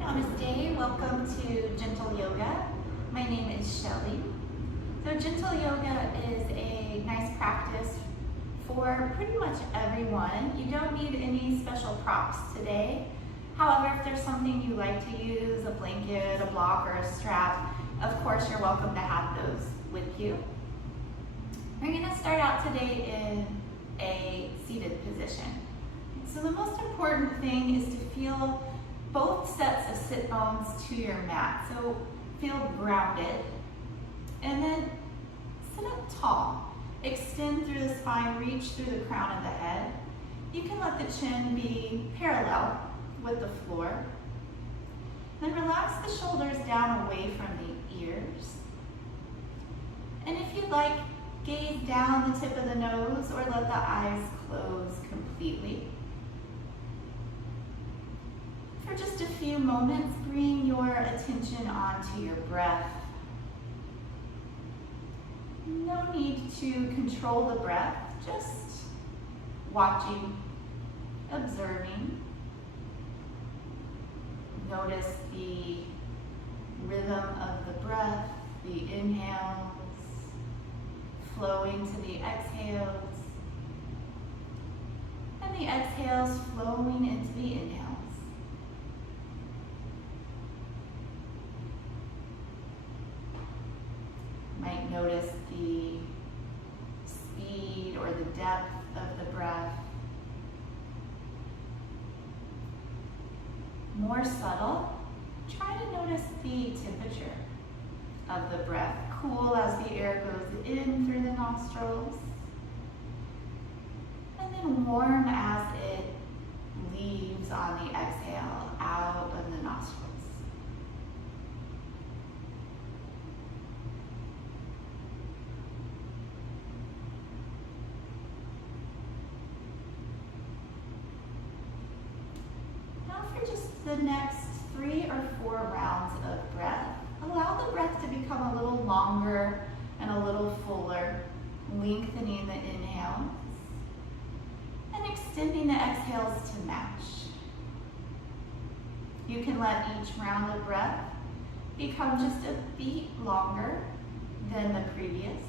Namaste, welcome to Gentle Yoga. My name is Shelley. So Gentle Yoga is a nice practice for pretty much everyone. You don't need any special props today. However, if there's something you like to use, a blanket, a block, or a strap, of course you're welcome to have those with you. We're going to start out today in a seated position. So the most important thing is to feel both sets of sit bones to your mat. So feel grounded. And then sit up tall. Extend through the spine, reach through the crown of the head. You can let the chin be parallel with the floor. Then relax the shoulders down away from the ears. And if you'd like, gaze down the tip of the nose or let the eyes close completely. For just a few moments, bring your attention onto your breath. No need to control the breath, just watching, observing. Notice the rhythm of the breath, the inhales, flowing to the exhales, and the exhales flowing into the inhales. Might notice the speed or the depth of the breath. More subtle, try to notice the temperature of the breath. Cool as the air goes in through the nostrils, and then warm as it leaves on the exhale out of the nostrils. Just the next 3 or 4 rounds of breath. Allow the breath to become a little longer and a little fuller, lengthening the inhales and extending the exhales to match. You can let each round of breath become just a beat longer than the previous.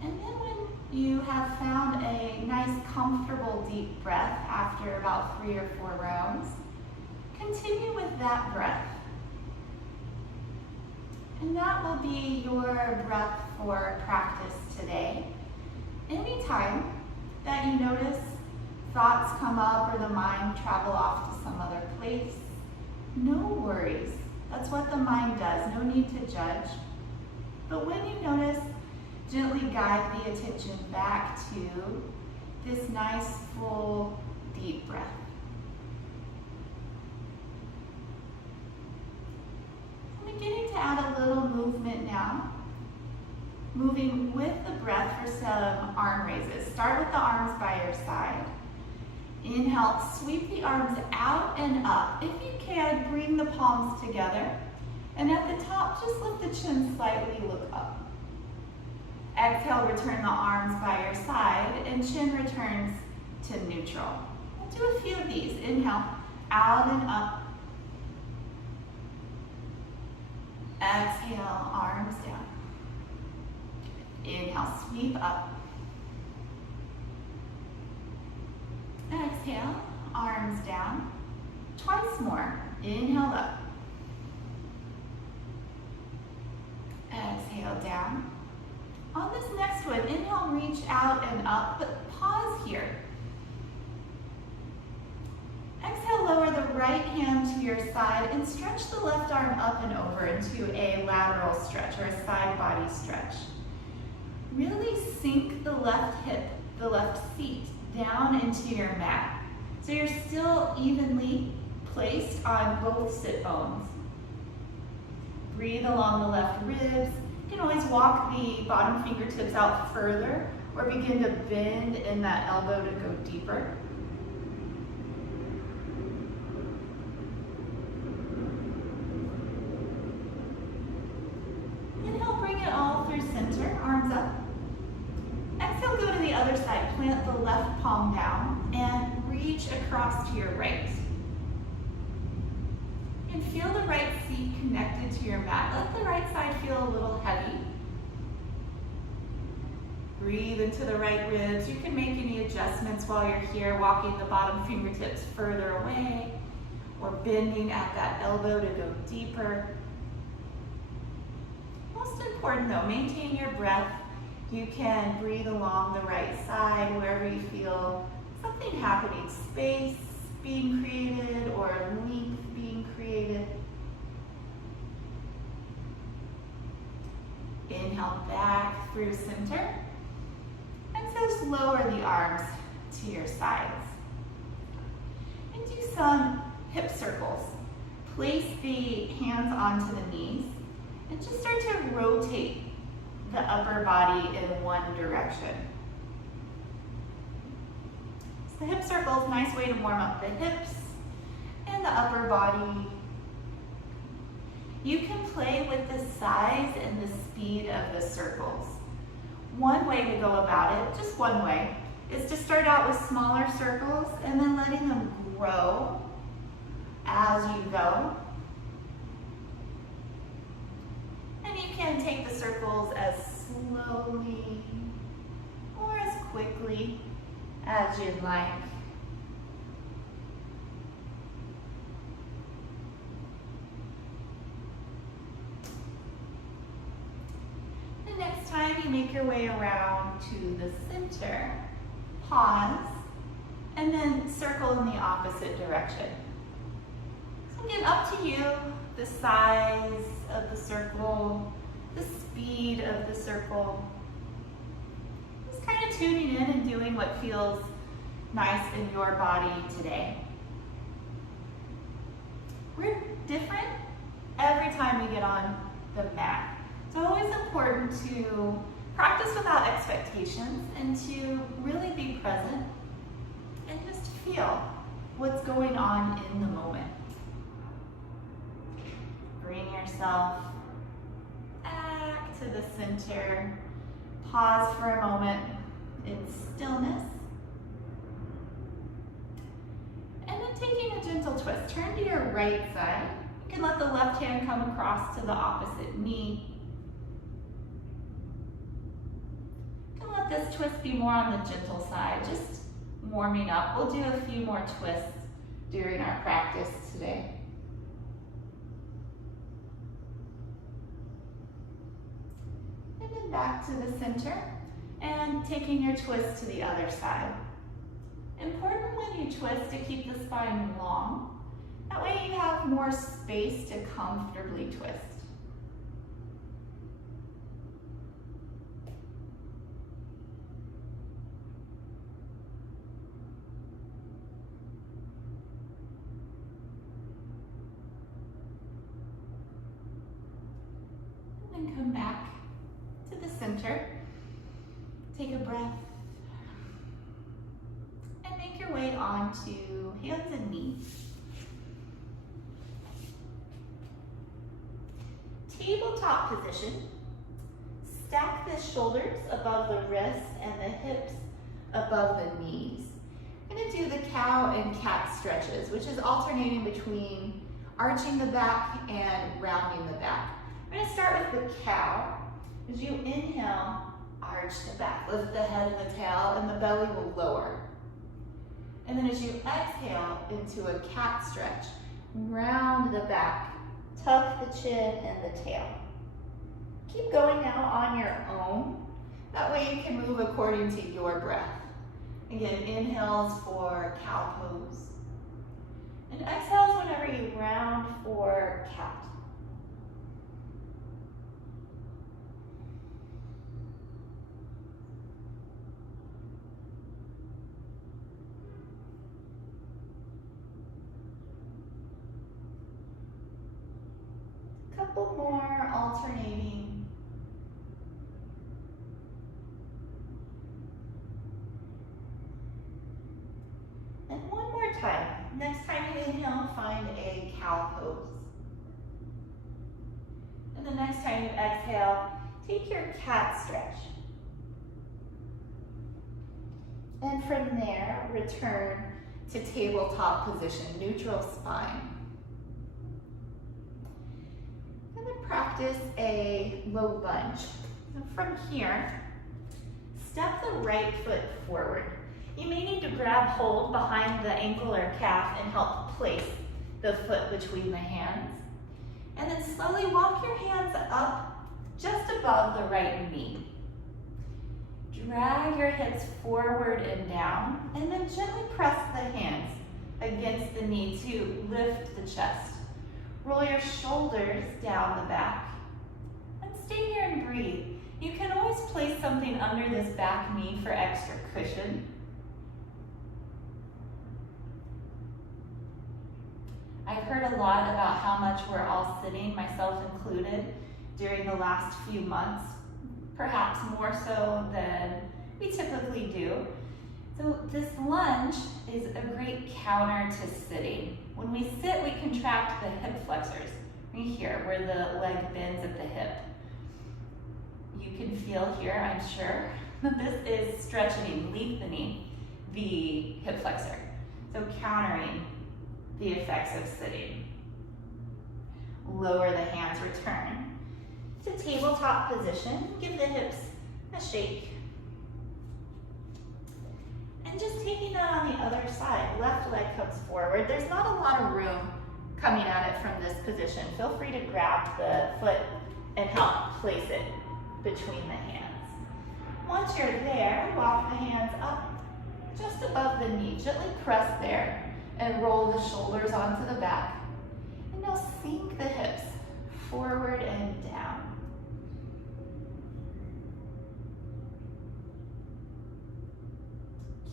And then when you have found a nice, comfortable, deep breath after about 3 or 4 rounds, continue with that breath. And that will be your breath for practice today. Anytime that you notice thoughts come up or the mind travel off to some other place, no worries. That's what the mind does. No need to judge. But when you notice, gently guide the attention back to this nice, full, deep breath. I'm beginning to add a little movement now. Moving with the breath for some arm raises. Start with the arms by your side. Inhale, sweep the arms out and up. If you can, bring the palms together. And at the top, just let the chin slightly look up. Exhale, return the arms by your side, and chin returns to neutral. We'll do a few of these. Inhale, out and up. Exhale, arms down. Inhale, sweep up. Exhale, arms down. Twice more. Inhale up. Exhale, down. On this next one, inhale, reach out and up, but pause here. Exhale, lower the right hand to your side and stretch the left arm up and over into a lateral stretch or a side body stretch. Really sink the left hip, the left seat down into your mat. So you're still evenly placed on both sit bones. Breathe along the left ribs. You can always walk the bottom fingertips out further or begin to bend in that elbow to go deeper. Inhale, bring it all through center, arms up. Exhale, go to the other side. plant the left palm down and reach across to your right. And feel the right feet connected to your mat. Let the right side feel a little heavy. Breathe into the right ribs. You can make any adjustments while you're here, walking the bottom fingertips further away or bending at that elbow to go deeper. Most important though, maintain your breath. You can breathe along the right side wherever you feel something happening, space being created or length being created. Inhale back through center. And so just lower the arms to your sides. And do some hip circles. Place the hands onto the knees and just start to rotate the upper body in one direction. So the hip circle is a nice way to warm up the hips and the upper body. You can play with the size and the speed of the circles. One way to go about it, just one way, is to start out with smaller circles and then letting them grow as you go. And you can take the circles as slowly or as quickly as you'd like. The next time you make your way around to the center, pause, and then circle in the opposite direction. So again, up to you, the size of the circle, the speed of the circle. Just kind of tuning in and doing what feels nice in your body today. We're different every time we get on the mat. It's always important to practice without expectations and to really be present and just feel what's going on in the moment. Bring yourself back to the center. Pause for a moment in stillness. And then taking a gentle twist. Turn to your right side. You can let the left hand come across to the opposite knee. You can let this twist be more on the gentle side, just warming up. We'll do a few more twists during our practice today. And then back to the center and taking your twist to the other side. Important when you twist to keep the spine long. That way you have more space to comfortably twist. And then come back to the center. Take a breath. And make your way onto hands and knees. Tabletop position. Stack the shoulders above the wrists and the hips above the knees. I'm going to do the cow and cat stretches, which is alternating between arching the back and rounding the back. I'm going to start with the cow. As you inhale, arch the back, lift the head and the tail, and the belly will lower. And then as you exhale into a cat stretch, round the back, tuck the chin and the tail. Keep going now on your own. That way you can move according to your breath. Again, inhales for cow pose. And exhales whenever you round for cat. Couple more alternating. And one more time. Next time you inhale, find a cow pose. And the next time you exhale, take your cat stretch. And from there, return to tabletop position, neutral spine. And then practice a low lunge. So from here, step the right foot forward. You may need to grab hold behind the ankle or calf and help place the foot between the hands. And then slowly walk your hands up just above the right knee. Drag your hips forward and down, and then gently press the hands against the knee to lift the chest. Roll your shoulders down the back, and stay here and breathe. You can always place something under this back knee for extra cushion. I've heard a lot about how much we're all sitting, myself included, during the last few months. Perhaps more so than we typically do. So this lunge is a great counter to sitting. When we sit, we contract the hip flexors, right here, where the leg bends at the hip. You can feel here, I'm sure, this is stretching, lengthening the hip flexor. So countering the effects of sitting. Lower the hands, return to tabletop position. Give the hips a shake. And just taking that on the other side. Left leg comes forward. There's not a lot of room coming at it from this position. Feel free to grab the foot and help place it between the hands. Once you're there, walk the hands up just above the knee. Gently press there and roll the shoulders onto the back. And now sink the hips forward and down.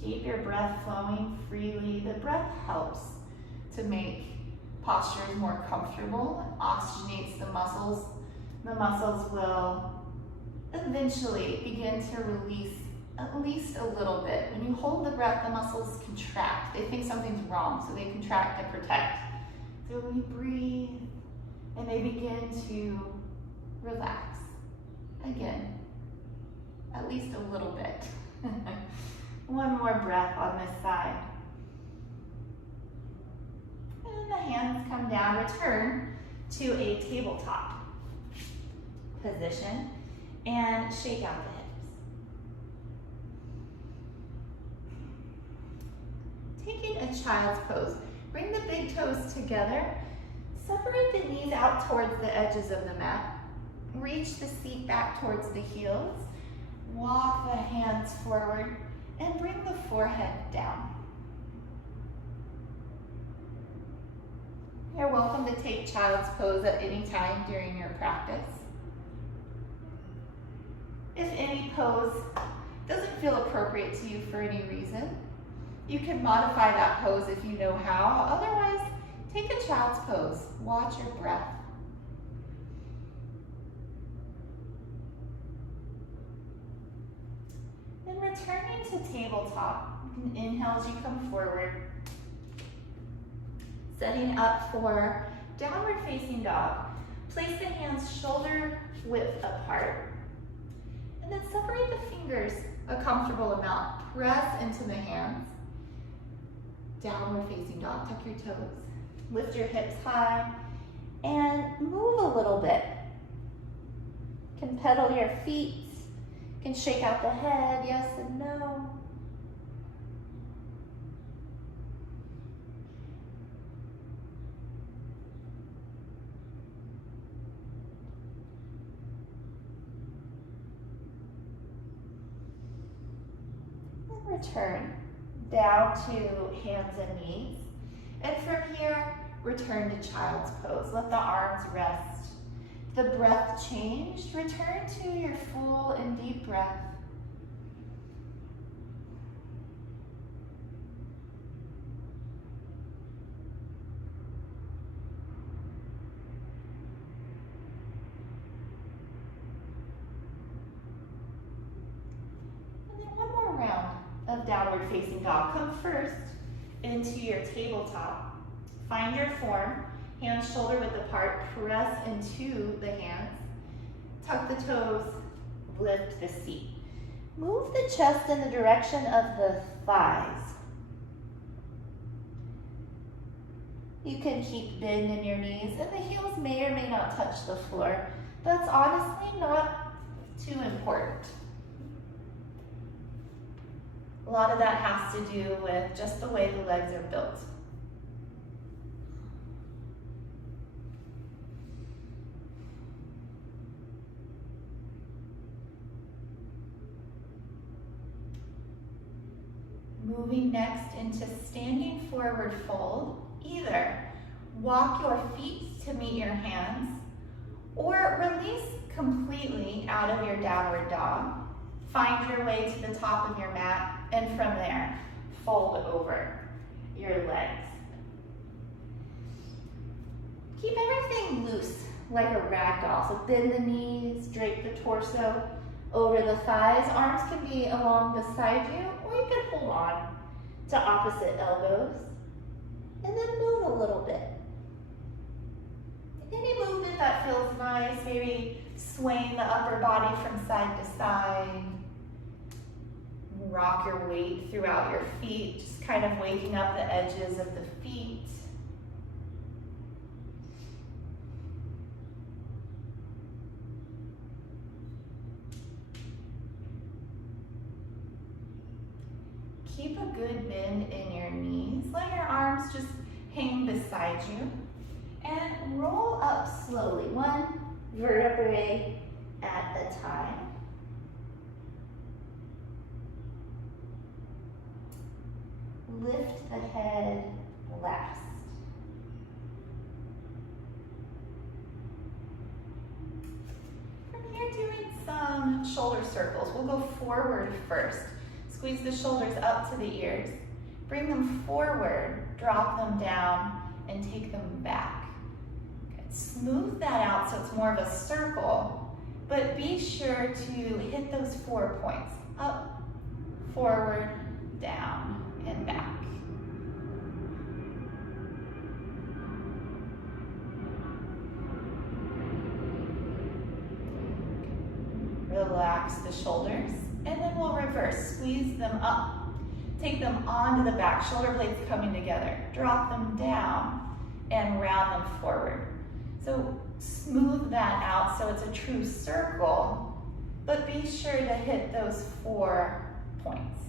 Keep your breath flowing freely. The breath helps to make postures more comfortable, oxygenates the muscles. The muscles will eventually begin to release at least a little bit. When you hold the breath, the muscles contract. They think something's wrong, so they contract to protect. So when you breathe, and they begin to relax. Again, at least a little bit. One more breath on this side. And then the hands come down, return to a tabletop position, and shake out the hips. Taking a child's pose, bring the big toes together, separate the knees out towards the edges of the mat, reach the seat back towards the heels, walk the hands forward, and bring the forehead down. You're welcome to take child's pose at any time during your practice. If any pose doesn't feel appropriate to you for any reason, you can modify that pose if you know how. Otherwise, take a child's pose. Watch your breath. Then returning to tabletop. Inhale as you come forward. Setting up for downward facing dog. Place the hands shoulder width apart. And then separate the fingers a comfortable amount. Press into the hands. Downward facing dog. Tuck your toes. Lift your hips high and move a little bit. You can pedal your feet. You can shake out the head, yes and no. And return down to hands and knees. And from here, return to child's pose. Let the arms rest. The breath changed. Return to your full and deep breath. And then one more round of downward facing dog. Come first into your tabletop. Find your form, hands shoulder width apart, press into the hands, tuck the toes, lift the seat. Move the chest in the direction of the thighs. You can keep bend in your knees, and the heels may or may not touch the floor. That's honestly not too important. A lot of that has to do with just the way the legs are built. Moving next into standing forward fold. Either walk your feet to meet your hands or release completely out of your downward dog. Find your way to the top of your mat, and from there, fold over your legs. Keep everything loose like a rag doll. So bend the knees, drape the torso over the thighs. Arms can be along beside you, or you can hold on to opposite elbows. And then move a little bit. Any movement that feels nice, maybe swaying the upper body from side to side. Rock your weight throughout your feet, just kind of waking up the edges of the feet. Keep a good bend in your knees. Let your arms just hang beside you. And roll up slowly, one vertebrae at a time. Lift the head last. From here, doing some shoulder circles. We'll go forward first. Squeeze the shoulders up to the ears. Bring them forward, drop them down, and take them back. Good. Smooth that out so it's more of a circle, but be sure to hit those 4 points. Up, forward, down, and back. Relax the shoulders, and then we'll reverse. Squeeze them up. Take them onto the back, shoulder blades coming together. Drop them down and round them forward. So smooth that out so it's a true circle, but be sure to hit those 4 points.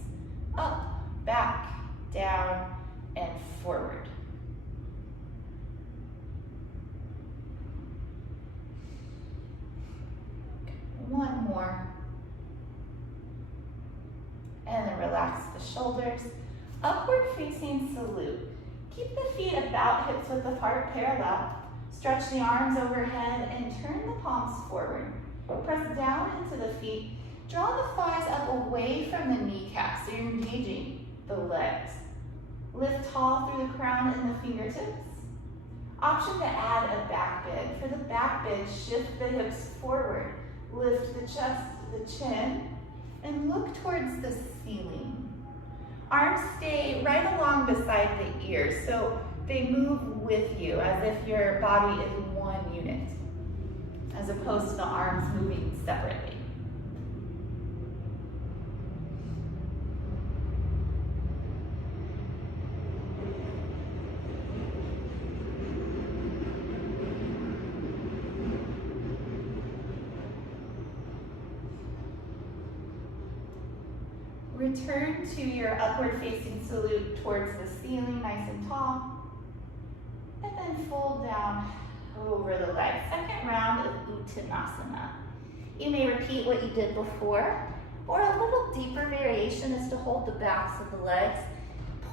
Up, back, down, and forward. One more. And then relax the shoulders. Upward facing salute. Keep the feet about hips width apart, parallel. Stretch the arms overhead and turn the palms forward. Press down into the feet. Draw the thighs up away from the kneecaps so you're engaging the legs. Lift tall through the crown and the fingertips. Option to add a back bend. For the back bend, shift the hips forward. Lift the chest to the chin and look towards the ceiling. Arms stay right along beside the ears, so they move with you as if your body is one unit, as opposed to the arms moving separately. Return to your upward facing salute towards the ceiling, nice and tall. And then fold down over the legs. Second round of Uttanasana. You may repeat what you did before, or a little deeper variation is to hold the backs of the legs.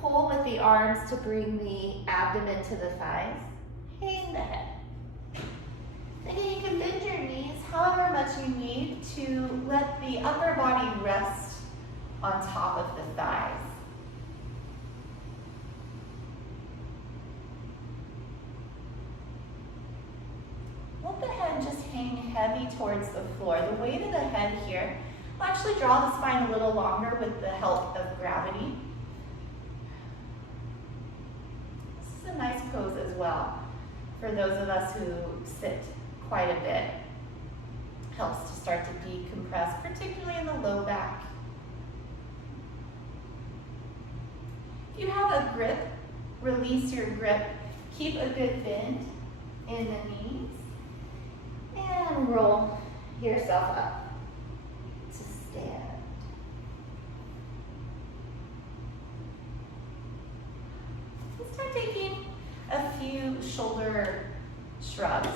Pull with the arms to bring the abdomen to the thighs. Hang the head. Then you can bend your knees however much you need to let the upper body rest on top of the thighs. Let the head just hang heavy towards the floor. The weight of the head here will actually draw the spine a little longer with the help of gravity. This is a nice pose as well for those of us who sit quite a bit. Helps to start to decompress, particularly in the low back If you have a grip, release your grip. Keep a good bend in the knees. And roll yourself up to stand. Start taking a few shoulder shrugs.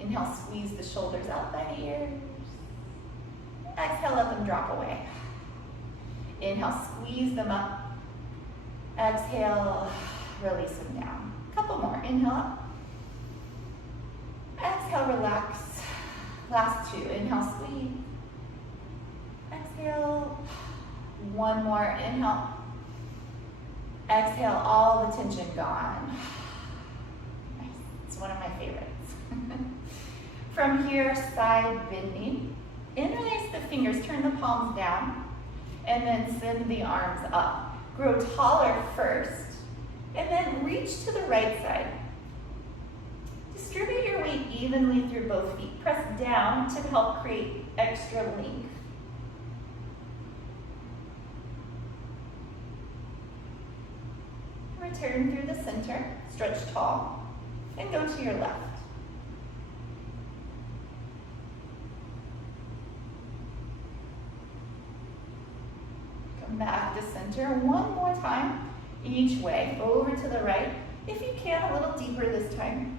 Inhale, squeeze the shoulders out by the ears. Exhale, let them drop away. Inhale, squeeze them up. Exhale, release them down. A couple more. Inhale up. Exhale, relax. Last two. Inhale, squeeze. Exhale. One more. Inhale. Exhale, all the tension gone. Nice. It's one of my favorites. From here, side bending. Interlace the fingers, turn the palms down, and then send the arms up. Grow taller first, and then reach to the right side. Distribute your weight evenly through both feet. Press down to help create extra length. Return through the center, stretch tall, and go to your left. Come back to center one more time, each way, over to the right. If you can, a little deeper this time.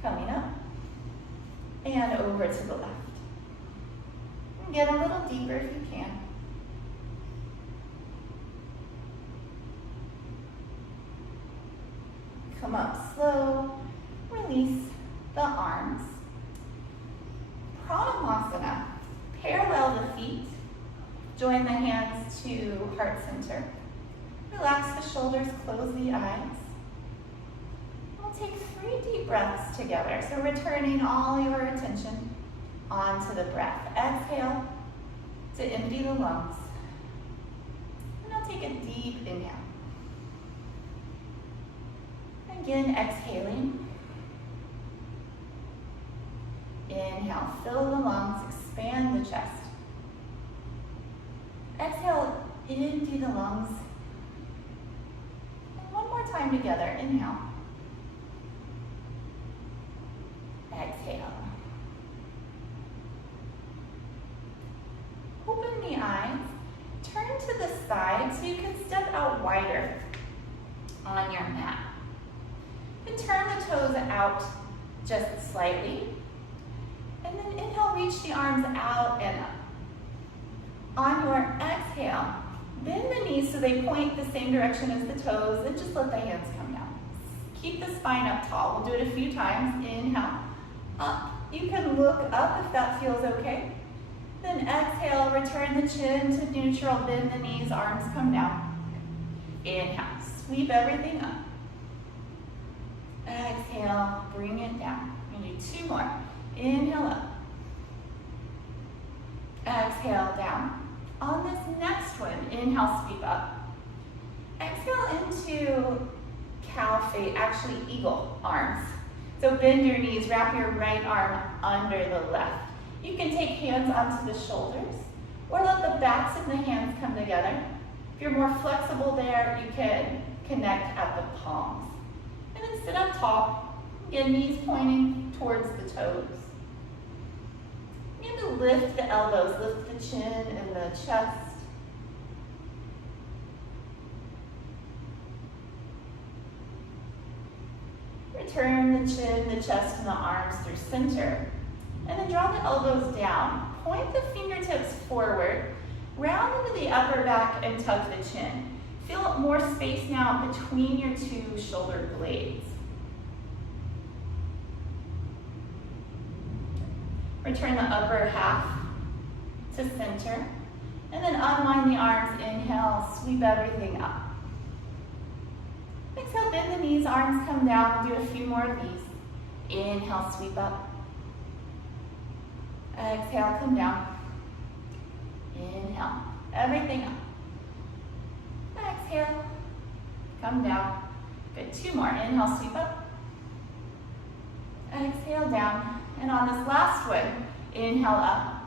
Coming up, and over to the left. Get a little deeper if you can. Come up slow, release the arms. Pranamasana, parallel the feet. Join the hands to heart center. Relax the shoulders, close the eyes. We'll take 3 deep breaths together. So returning all your attention onto the breath. Exhale to empty the lungs. And I'll take a deep inhale. Again, exhaling. Inhale, fill the lungs, expand the chest. Exhale, empty the lungs. And one more time together. Inhale. Exhale. Open the eyes, turn to the side so you can step out wider on your mat. And turn the toes out just slightly. And then inhale, reach the arms out and up. On your exhale, bend the knees so they point the same direction as the toes, and just let the hands come down. Keep the spine up tall. We'll do it a few times. Inhale, up. You can look up if that feels okay. Then exhale, return the chin to neutral, bend the knees, arms come down. Inhale, sweep everything up. Exhale, bring it down. We're going to do 2 more. Inhale up. Exhale down. On this next one, inhale, sweep up. Exhale into cow face, actually eagle arms. So bend your knees, wrap your right arm under the left. You can take hands onto the shoulders or let the backs of the hands come together. If you're more flexible there, you can connect at the palms. And then sit up tall, again, knees pointing towards the toes. Begin to lift the elbows, lift the chin and the chest. Return the chin, the chest, and the arms through center. And then draw the elbows down. Point the fingertips forward. Round into the upper back and tuck the chin. Feel more space now between your 2 shoulder blades. Return the upper half to center. And then unwind the arms. Inhale, sweep everything up. Exhale, bend the knees, arms come down. We'll do a few more of these. Inhale, sweep up. Exhale, come down. Inhale, everything up. Exhale, come down. Good, 2 more. Inhale, sweep up. Exhale, down. And on this last one, Inhale up.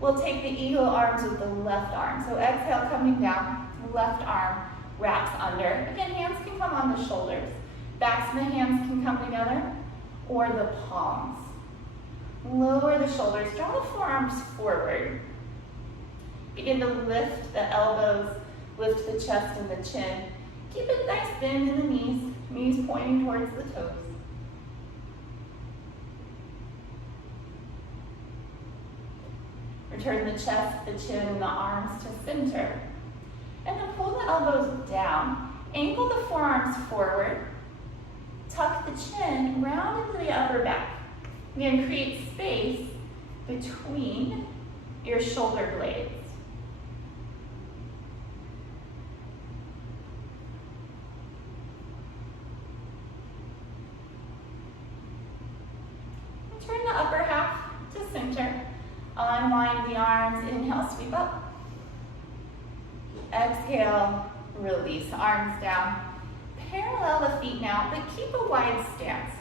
We'll take the eagle arms with the left arm. So exhale, coming down, left arm wraps under. Again, hands can come on the shoulders. Backs of the hands can come together, or the palms. Lower the shoulders, draw the forearms forward. Begin to lift the elbows, lift the chest and the chin. Keep a nice bend in the knees pointing towards the toes. Return the chest, the chin, and the arms to center. And then pull the elbows down. Angle the forearms forward. Tuck the chin round into the upper back. Again, create space between your shoulder blades. And turn the upper half to center. Unwind the arms, inhale, sweep up. Exhale, release, arms down. Parallel the feet now, but keep a wide stance.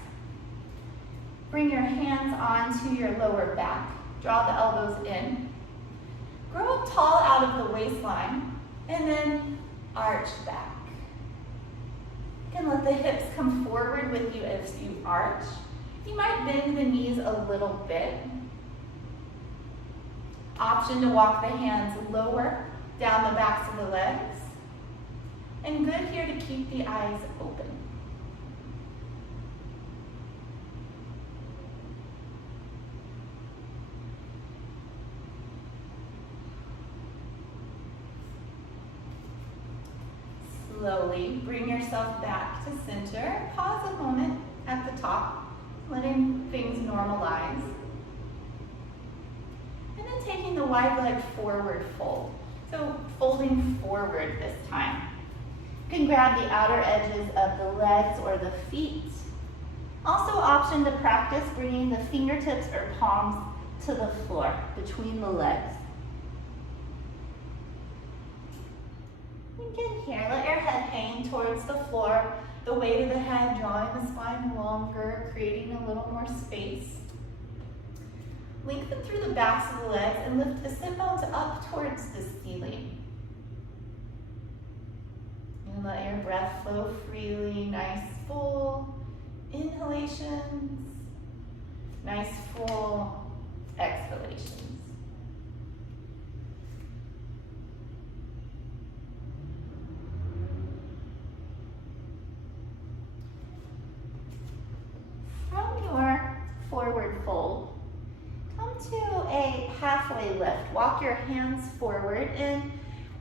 Bring your hands onto your lower back. Draw the elbows in. Grow up tall out of the waistline, and then arch back. You can let the hips come forward with you as you arch. You might bend the knees a little bit. Option to walk the hands lower down the backs of the legs. And good here to keep the eyes open. Slowly bring yourself back to center. Pause a moment at the top, letting things normalize. And then taking the wide leg forward fold. So folding forward this time. You can grab the outer edges of the legs or the feet. Also option to practice bringing the fingertips or palms to the floor between the legs. Again here, let your head hang towards the floor, the weight of the head drawing the spine longer, creating a little more space. Lengthen through the backs of the legs and lift the sit bones up towards the ceiling. And let your breath flow freely, nice full inhalations, nice full exhalations. From your forward fold, come to a halfway lift. Walk your hands forward and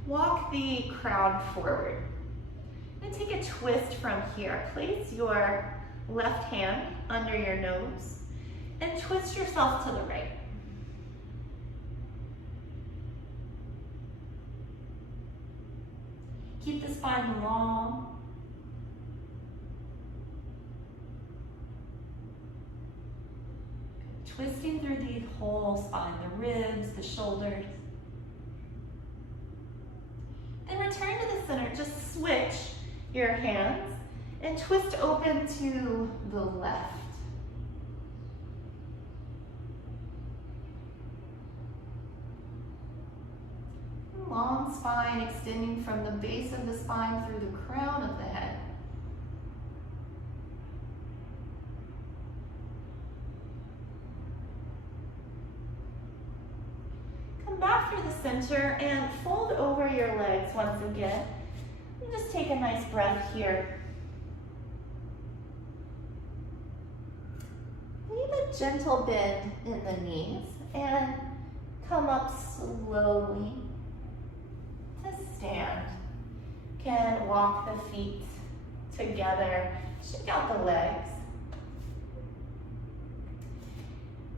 walk the crown forward. And take a twist from here. Place your left hand under your nose and twist yourself to the right. Keep the spine long. Twisting through the whole spine, the ribs, the shoulders. Then return to the center. Just switch your hands and twist open to the left. Long spine extending from the base of the spine through the crown of the head. Come back through the center and fold over your legs once again. And just take a nice breath here. Leave a gentle bend in the knees and come up slowly to stand. Can walk the feet together, shake out the legs.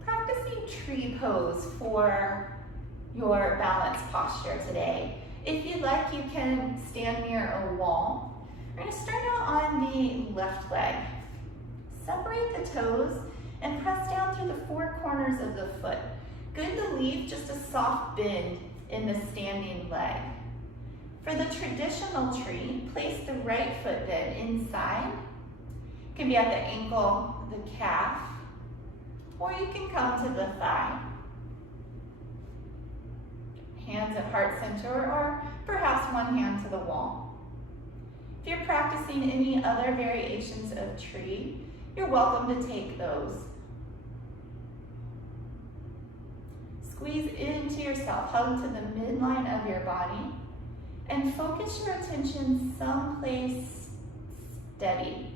Practicing tree pose for your balance posture today. If you'd like, you can stand near a wall. We're going to start out on the left leg. Separate the toes and press down through the four corners of the foot. Good to leave just a soft bend in the standing leg. For the traditional tree, place the right foot then inside. It can be at the ankle, the calf, or you can come to the thigh. hands at heart center or perhaps one hand to the wall. If you're practicing any other variations of tree, you're welcome to take those. Squeeze into yourself, hug to the midline of your body, and focus your attention someplace steady.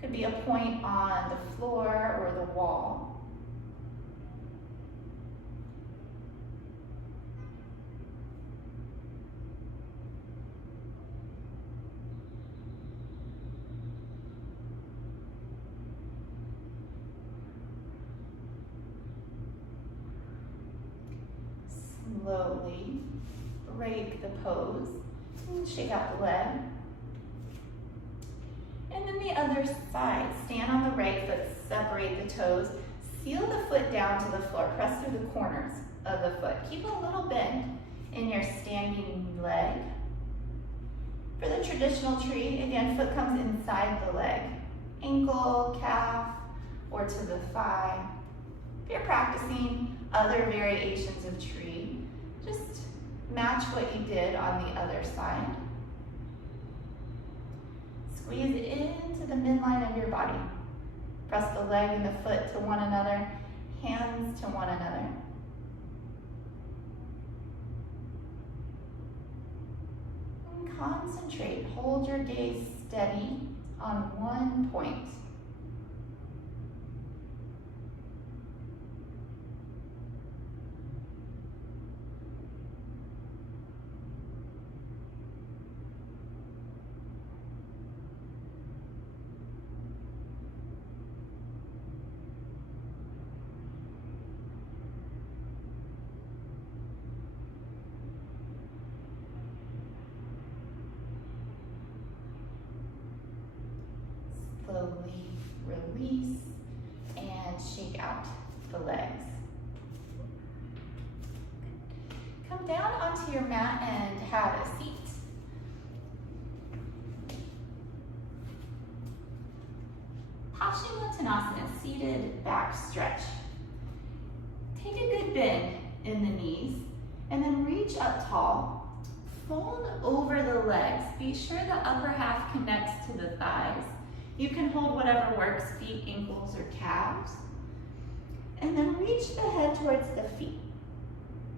Could be a point on the floor or the wall. Slowly break the pose and shake out the leg. And then the other side, stand on the right foot, separate the toes, seal the foot down to the floor, press through the corners of the foot. Keep a little bend in your standing leg. For the traditional tree, again, foot comes inside the leg, ankle, calf, or to the thigh. If you're practicing other variations of tree, just match what you did on the other side. Squeeze into the midline of your body. Press the leg and the foot to one another, hands to one another. And concentrate, hold your gaze steady on one point. Slowly release and shake out the legs. Come down onto your mat and have a seat. Paschimottanasana, seated back stretch. Take a good bend in the knees and then reach up tall. Fold over the legs. Be sure the upper half connects to the thighs. You can hold whatever works, feet, ankles, or calves. And then reach the head towards the feet.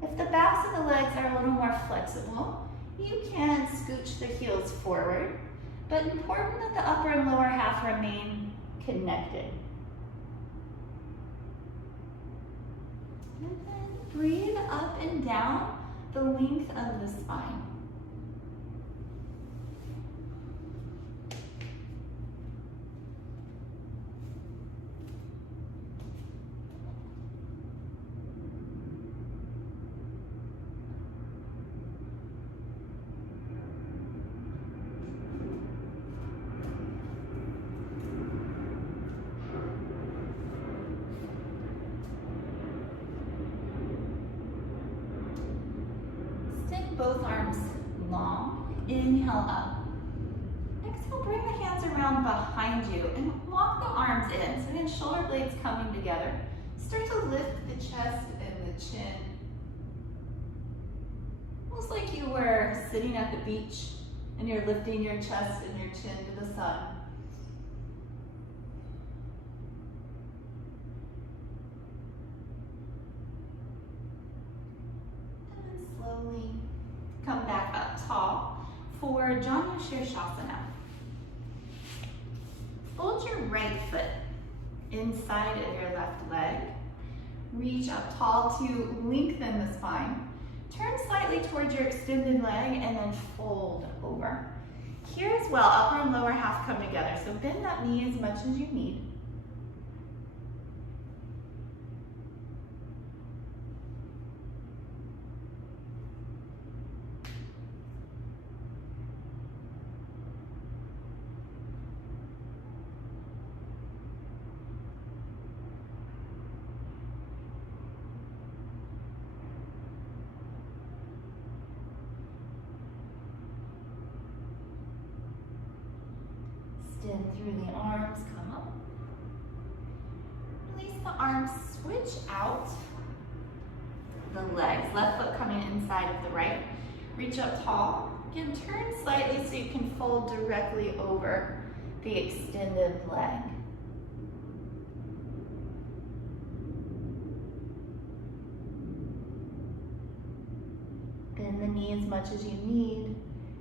If the backs of the legs are a little more flexible, you can scooch the heels forward, but important that the upper and lower half remain connected. And then breathe up and down the length of the spine. Both arms long, inhale up. Exhale, bring the hands around behind you and walk the arms in. So again, shoulder blades coming together. Start to lift the chest and the chin. Almost like you were sitting at the beach and you're lifting your chest and your chin to the sun. And then slowly come back up tall for Janu Shirshasana. Fold your right foot inside of your left leg. Reach up tall to lengthen the spine. Turn slightly towards your extended leg and then fold over. Here as well, upper and lower half come together. So bend that knee as much as you need. Extend through the arms, come up. Release the arms, switch out. the legs. Left foot coming inside of the right. Reach up tall. Again, turn slightly so you can fold directly over the extended leg. Bend the knee as much as you need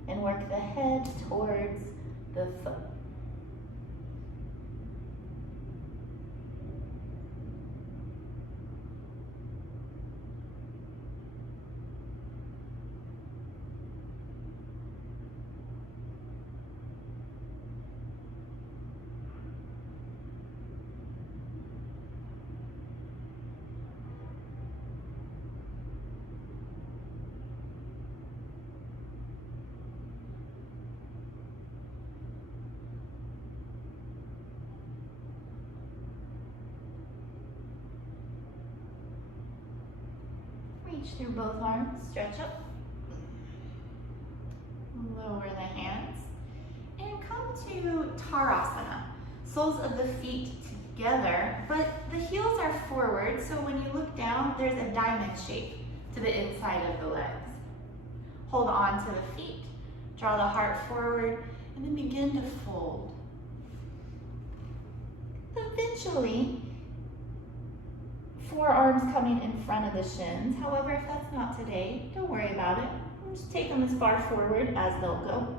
and work the head towards the foot. Reach through both arms, stretch up. Lower the hands. And come to Tarasana. Soles of the feet together, but the heels are forward, so when you look down, there's a diamond shape to the inside of the legs. Hold on to the feet. Draw the heart forward, and then begin to fold. Eventually, forearms coming in front of the shins. However, if that's not today, don't worry about it. Just take them as far forward as they'll go.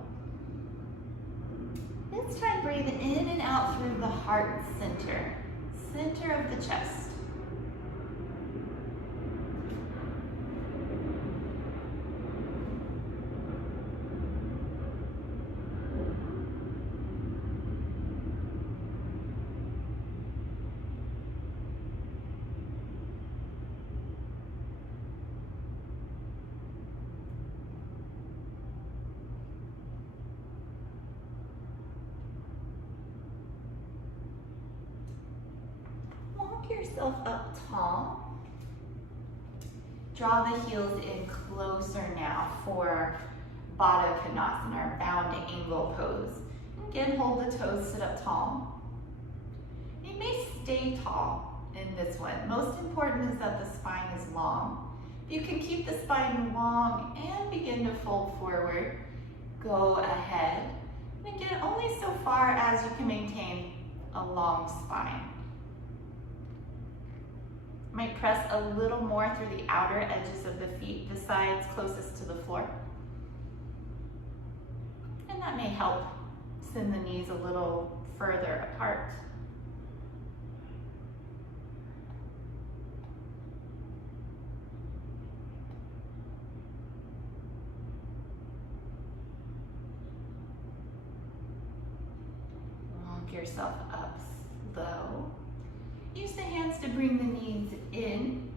This time, breathe in and out through the heart center, center of the chest. Yourself up tall. Draw the heels in closer now for Baddha Konasana, or bound angle pose. Again, hold the toes, sit up tall. You may stay tall in this one. Most important is that the spine is long. If you can keep the spine long and begin to fold forward, go ahead. And again, only so far as you can maintain a long spine. Might press a little more through the outer edges of the feet, the sides closest to the floor. And that may help send the knees a little further apart. Walk yourself up slow. Use the hands to bring the knees in.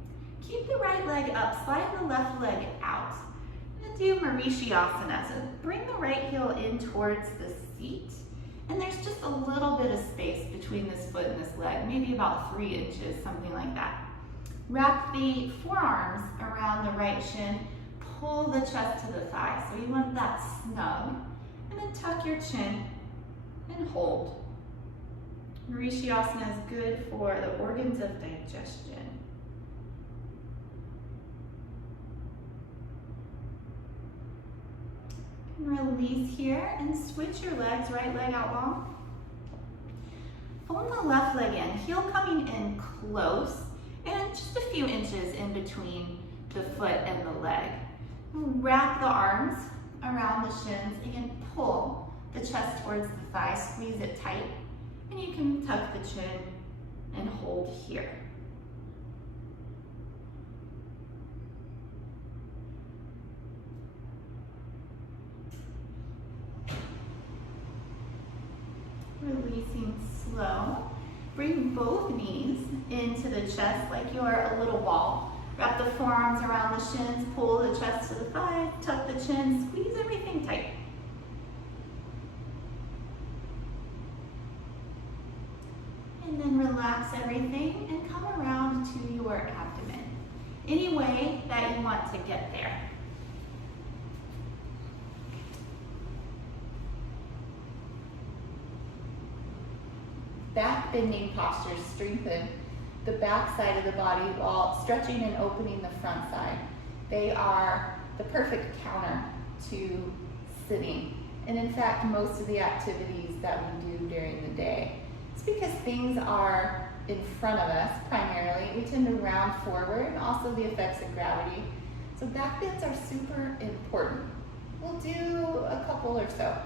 Keep the right leg up, slide the left leg out. And do Marishiyasana. So bring the right heel in towards the seat. And there's just a little bit of space between this foot and this leg, maybe about 3 inches, something like that. Wrap the forearms around the right shin, pull the chest to the thigh. So you want that snug. And then tuck your chin and hold. Marishiyasana is good for the organs of digestion. Release here and switch your legs, right leg out long. Fold the left leg in, heel coming in close, and just a few inches in between the foot and the leg. Wrap the arms around the shins and pull the chest towards the thigh, squeeze it tight. And you can tuck the chin and hold here. Releasing slow. Bring both knees into the chest like you're a little ball. Wrap the forearms around the shins, pull the chest to the thigh, tuck the chin, squeeze everything tight. And then relax everything and come around to your abdomen. Any way that you want to get there. Back bending postures strengthen the back side of the body while stretching and opening the front side. They are the perfect counter to sitting. And in fact, most of the activities that we do during the day, it's because things are in front of us primarily. We tend to round forward, and also the effects of gravity. So back bends are super important. We'll do a couple or so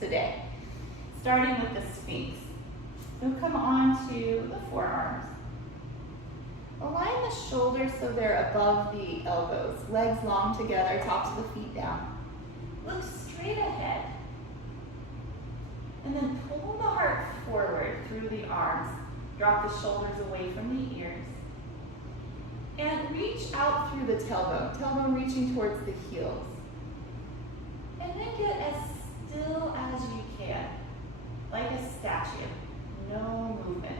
today, starting with the Sphinx. So come on to the forearms. Align the shoulders so they're above the elbows, legs long together, tops of the feet down. Look straight ahead. And then pull the heart forward through the arms. Drop the shoulders away from the ears. And reach out through the tailbone reaching towards the heels. And then get as still as you can, like a statue, no movement.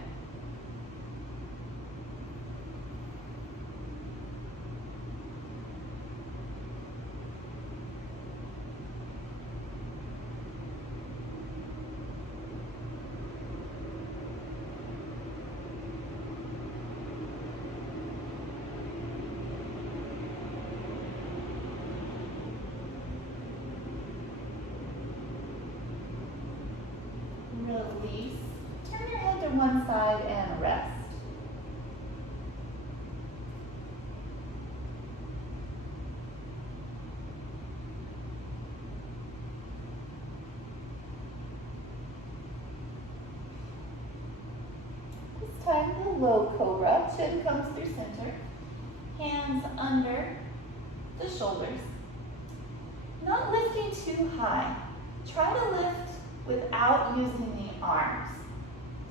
Release. Turn your head to one side and rest. This time the low cobra. Chin comes through center. Hands under the shoulders. Not lifting too high. Try to lift without using the arms.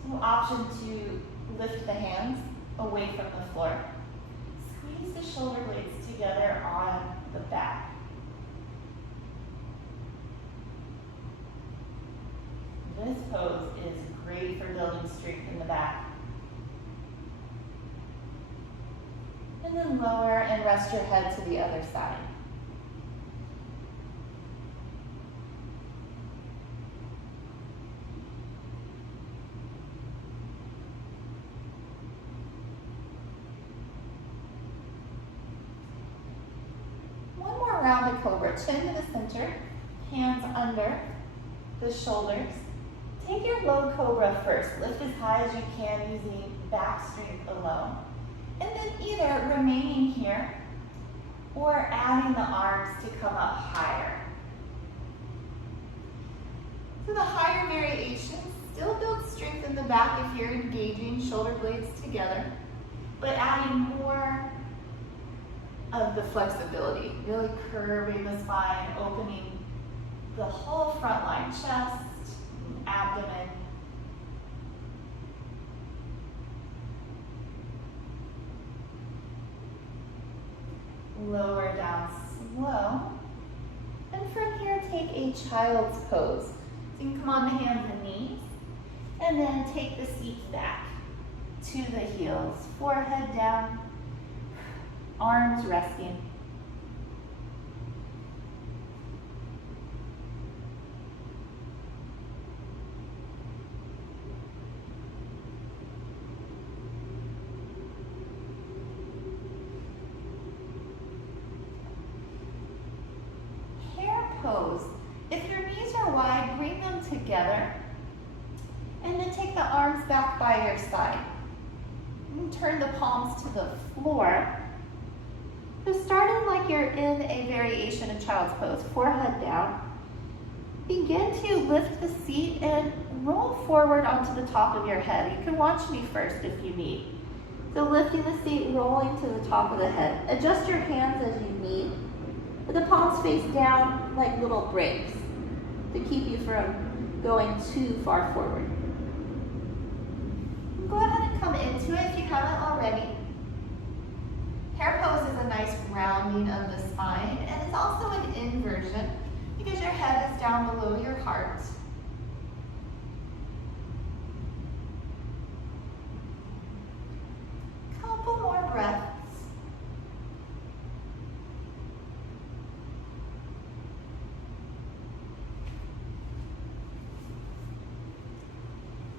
So option to lift the hands away from the floor. Squeeze the shoulder blades together on the back. This pose is great for building strength in the back. And then lower and rest your head to the other side. Around the cobra, chin to the center, hands under the shoulders. Take your low cobra first. Lift as high as you can using back strength alone. And then either remaining here or adding the arms to come up higher. So the higher variation still builds strength in the back if you're engaging shoulder blades together, but adding more of the flexibility, really curving the spine, opening the whole front line, chest, abdomen. Lower down slow. And from here, take a child's pose. So you can come on the hands and knees, and then take the seat back to the heels, forehead down, arms resting. Hare pose. If your knees are wide, bring them together. And then take the arms back by your side. And turn the palms to the floor. So starting like you're in a variation of child's pose, forehead down. Begin to lift the seat and roll forward onto the top of your head. You can watch me first if you need. So lifting the seat, rolling to the top of the head. Adjust your hands as you need, with the palms face down like little brakes to keep you from going too far forward. Go ahead and come into it if you haven't already. Hare pose is a nice rounding of the spine, and it's also an inversion because your head is down below your heart. Couple more breaths.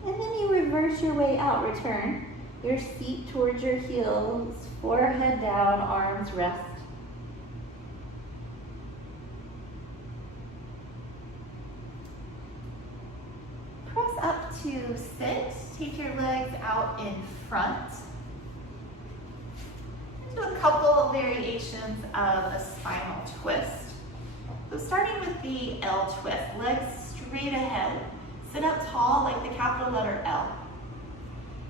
And then you reverse your way out, return. your seat towards your heels, forehead down, arms rest. Press up to sit. Take your legs out in front. Do a couple of variations of a spinal twist. So starting with the L twist, legs straight ahead. Sit up tall like the capital letter L.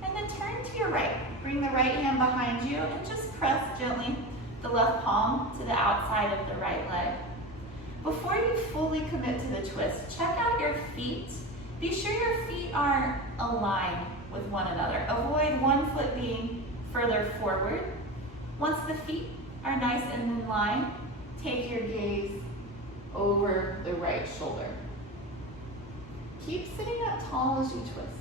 And then turn to your right. Bring the right hand behind you and just press gently the left palm to the outside of the right leg. Before you fully commit to the twist, check out your feet. Be sure your feet are aligned with one another. Avoid one foot being further forward. Once the feet are nice and in line, take your gaze over the right shoulder. Keep sitting up tall as you twist.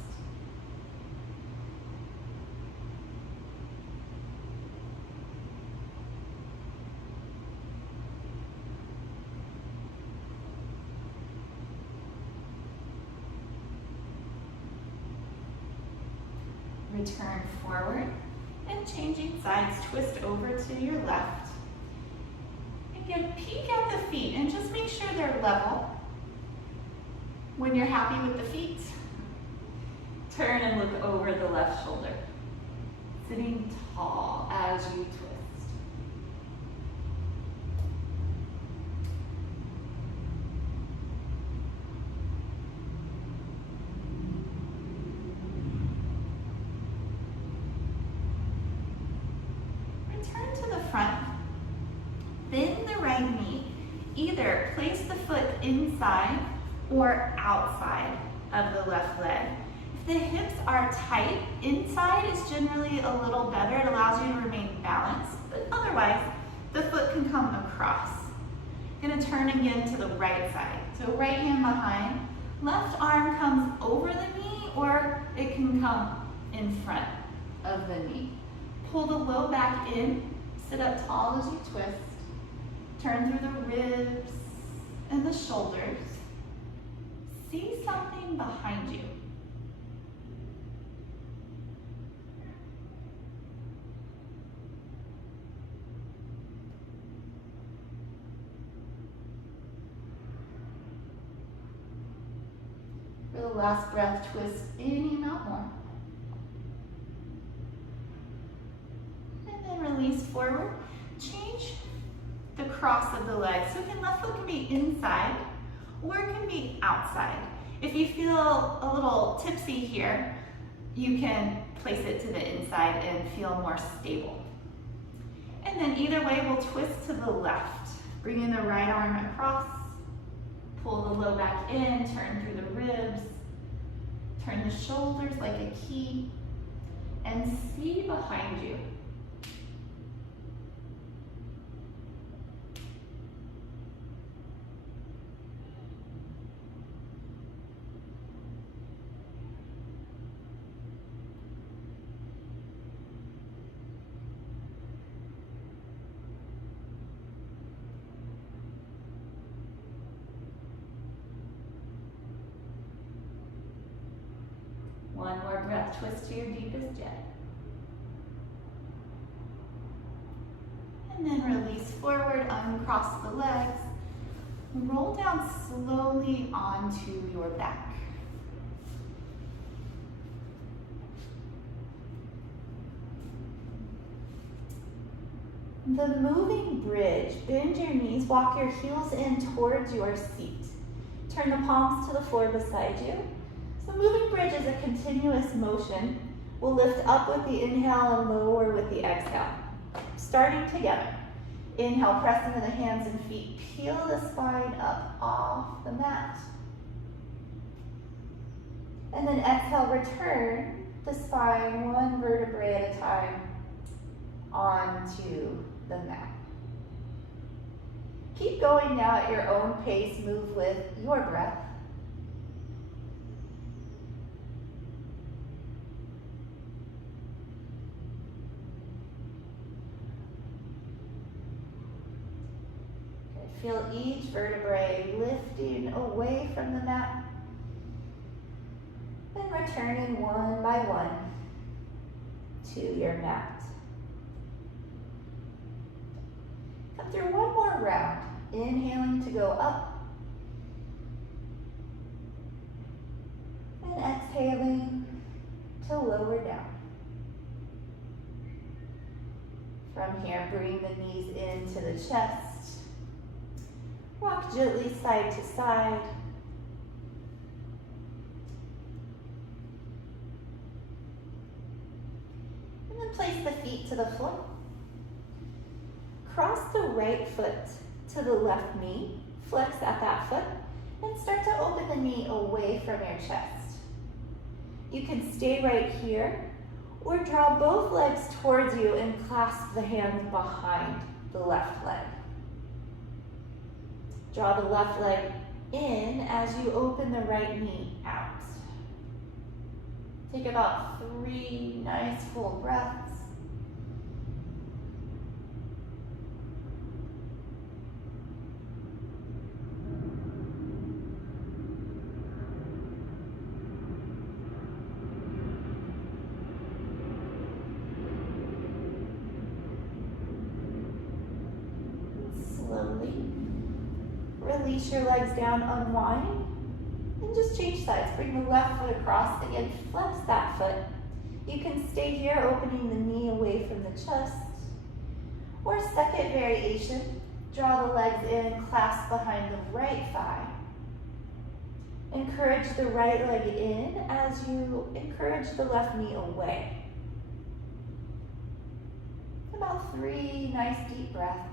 Return forward and changing sides, twist over to your left. Again, peek at the feet and just make sure they're level. When you're happy with the feet, turn and look over the left shoulder. Sitting tall as you twist. Return to the front. Bend the right knee. Either place the foot inside or outside of the left leg. If the hips are tight, inside is generally a little better. It allows you to remain balanced, but otherwise, the foot can come across. I'm gonna turn again to the right side. So right hand behind, left arm comes over the knee or it can come in front of the knee. Pull the low back in, sit up tall as you twist. Turn through the ribs and the shoulders. See something behind you. For the last breath, twist in and out more. And then release forward. Change the cross of the legs. So again, left foot can be inside or it can be outside. If you feel a little tipsy here, you can place it to the inside and feel more stable. And then either way, we'll twist to the left. Bring in the right arm across, pull the low back in, turn through the ribs, turn the shoulders like a key, and see behind you. One more breath, twist to your deepest jet. And then release forward, uncross the legs. Roll down slowly onto your back. The moving bridge, bend your knees, walk your heels in towards your seat. Turn the palms to the floor beside you. So moving bridge is a continuous motion. We'll lift up with the inhale and lower with the exhale. Starting together. Inhale, press into the hands and feet. Peel the spine up off the mat. And then exhale, return the spine one vertebrae at a time onto the mat. Keep going now at your own pace. Move with your breath. Feel each vertebrae lifting away from the mat and returning one by one to your mat. Come through one more round. Inhaling to go up. And exhaling to lower down. From here, bring the knees into the chest. Rock gently side to side. And then place the feet to the floor. Cross the right foot to the left knee. Flex at that foot. And start to open the knee away from your chest. You can stay right here or draw both legs towards you and clasp the hands behind the left leg. Draw the left leg in as you open the right knee out. Take about 3 nice full breaths. Slowly release your legs down, unwind, and just change sides. Bring the left foot across. Again, flex that foot. You can stay here, opening the knee away from the chest. Or second variation, draw the legs in, clasp behind the right thigh. Encourage the right leg in as you encourage the left knee away. About 3 nice deep breaths.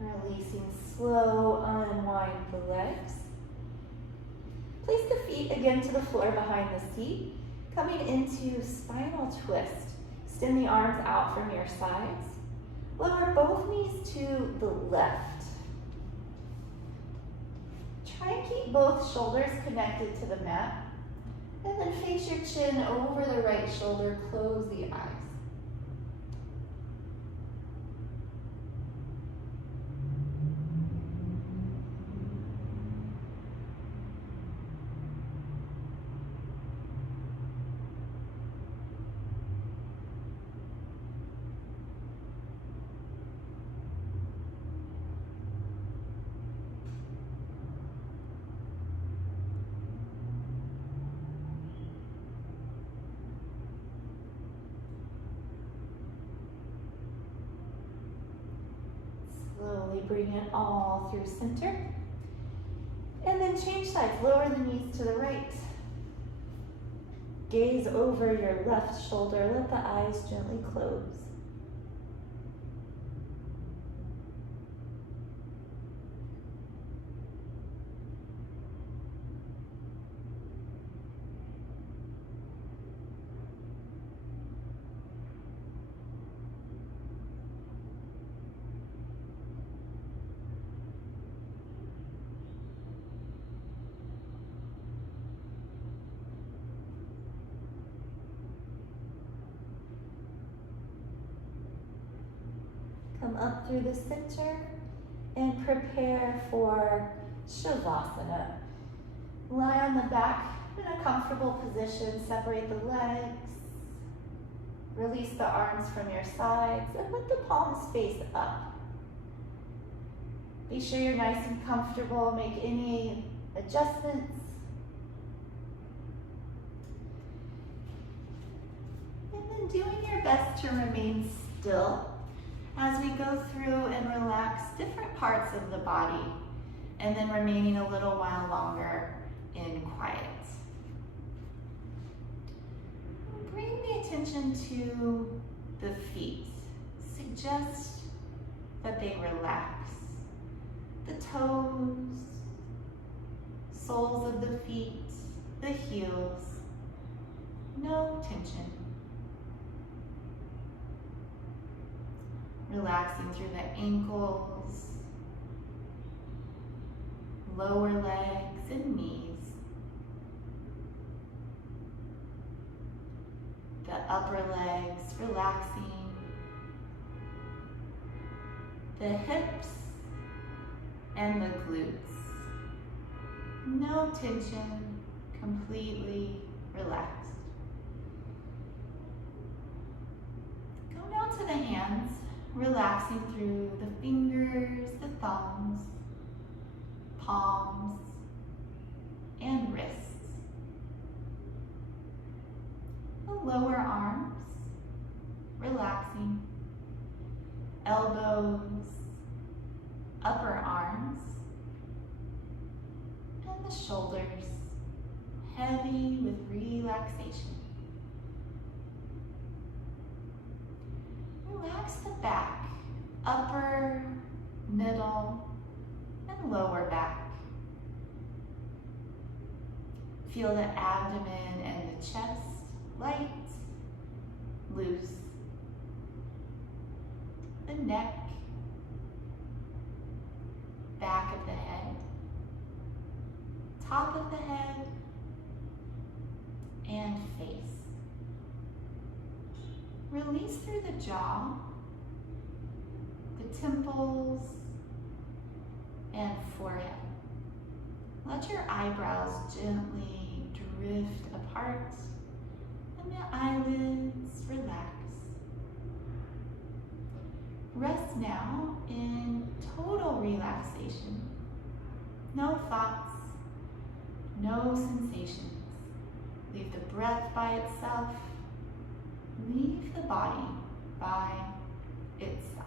Releasing, slow unwind the legs. Place the feet again to the floor behind the seat, coming into spinal twist. Extend the arms out from your sides. Lower both knees to the left. Try and keep both shoulders connected to the mat. And then face your chin over the right shoulder, close the eyes. Slowly bring it all through center. And then change sides. Lower the knees to the right. Gaze over your left shoulder. Let the eyes gently close. Come up through the center and prepare for Shavasana. Lie on the back in a comfortable position. Separate the legs. Release the arms from your sides and let the palms face up. Be sure you're nice and comfortable. Make any adjustments. And then doing your best to remain still as we go through and relax different parts of the body, and then remaining a little while longer in quiet. Bring the attention to the feet. Suggest that they relax. The toes, soles of the feet, the heels, no tension. Relaxing through the ankles, lower legs and knees. the upper legs, relaxing the hips and the glutes. No tension, completely relaxed. Go down to the hands, relaxing through the fingers, the thumbs, palms, and wrists. The lower arms, relaxing. Elbows, upper arms, and the shoulders, heavy with relaxation. Relax the back, upper, middle, and lower back. Feel the abdomen and the chest light, loose. The neck, back of the head, top of the head, and face. Release through the jaw, the temples, and forehead. Let your eyebrows gently drift apart and the eyelids relax. Rest now in total relaxation. No thoughts, no sensations. Leave the breath by itself. Leave the body by itself.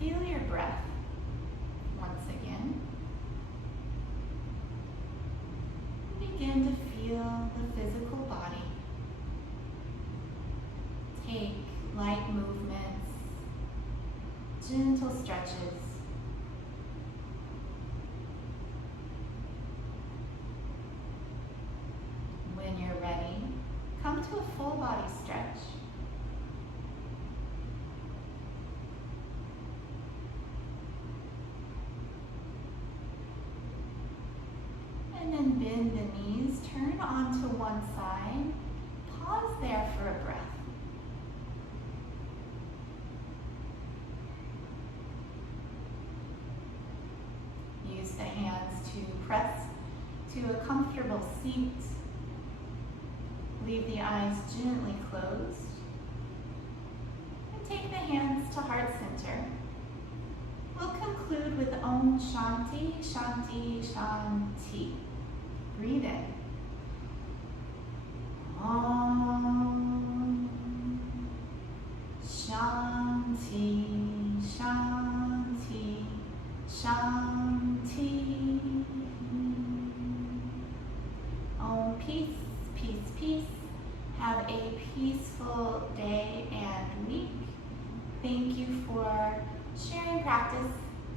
Feel your breath once again. Begin to feel the physical body. Take light movements, gentle stretches. When you're ready, come to a full body stretch. And then bend the knees one side. Pause there for a breath. Use the hands to press to a comfortable seat. Leave the eyes gently closed. And take the hands to heart center. We'll conclude with Om Shanti, Shanti, Shanti. Breathe in. Om Shanti, Shanti, Shanti. Om peace, peace, peace. Have a peaceful day and week. Thank you for sharing practice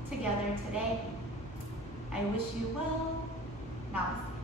together today. I wish you well. Namaste.